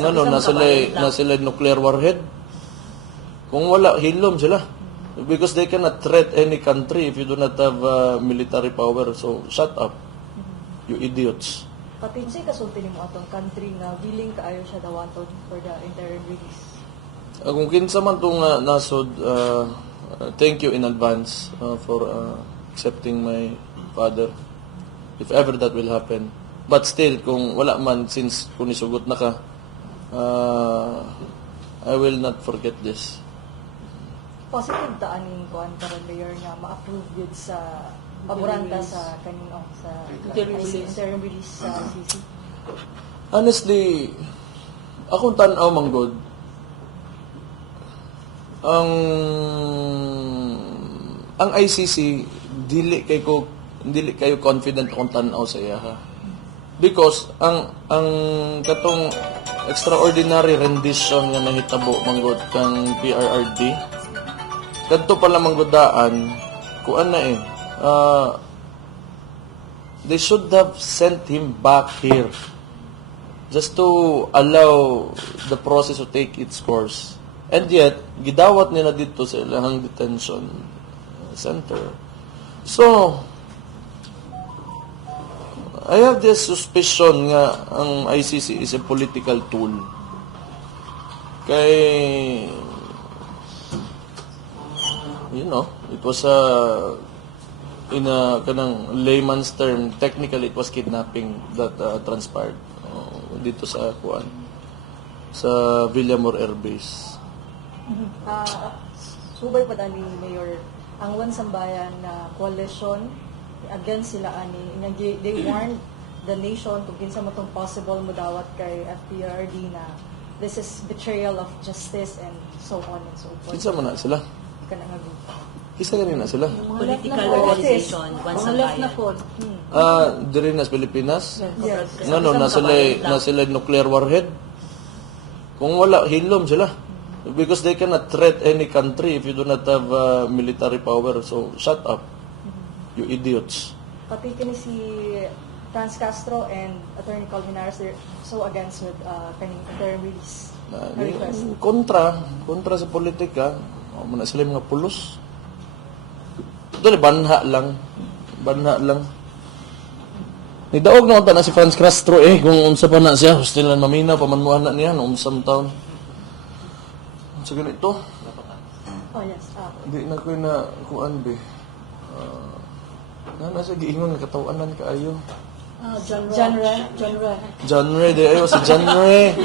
Ngano, na sila nuclear warhead. Kung wala, hilom sila. Because they cannot threat any country if you do not have military power. So, shut up. You idiots. Pati siya kasulti mo atong country nga willing kaayo siya dawaton for the interim release. Kung kinsa man itong nasod, thank you in advance for accepting my father. If ever that will happen. But still, kung wala man, since kung nisugot na ka, I will not forget this. Positive taan ning kuan karon mayor nga ma-approve yun sa paboranta sa kanino sa interim release sa ICC. Honestly, akong tanaw manggod, ang ICC dili kayo confident akong tanaw sa iya ha. Because ang katong extraordinary rendition nga nahitabo manggod kang PRRD, kadto pala manggodaan kuan na they should have sent him back here just to allow the process to take its course. And yet, gidawat nila dito sa ilang detention center. So, I have this suspicion nga ang ICC is a political tool. Kay, you know, it was in a kanang layman's term, technically it was kidnapping that transpired dito sa kuan sa Villamor Air Base. Subay pa ni Mayor ang One Sambayan na coalition against sila ani they warned the nation kung kinsa mo tong possible mudawat kay FPRD na this is betrayal of justice and so on and so forth. Kinsa man na sila? Kana nga Kisa ganina sila? Political organization, One Sambayan. Diri na sa Pilipinas? Yes. Ngano, na sila nuclear warhead? Kung wala, hilom sila. Because they cannot threat any country if you do not have military power. So, shut up. You idiots. Pati kini si Franz Castro and Attorney Colvin Harris, they're so against with kaning interim release request. Kontra sa politika. Muna sila mga pulos. Ito banha lang. Nidaog na unta na si Franz Castro kung unsa pa na siya, hostilan mamina, pamanmuhan na niya, noong unsang taon. Sa ganito? Oh, yes. Hindi na ko na kuan be. Nasa giingon nga katawanan kaayo. John Ray, di ayo si John Ray.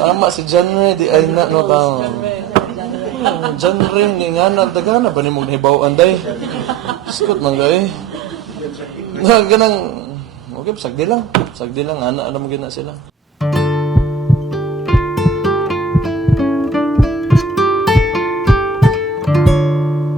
Tama si John Ray, di ay na no ka. John Ray ni nga dagana ba nimong nahibaw anday? Sikot man gay. Ganang okay, sagdi lang ana mo gina sila.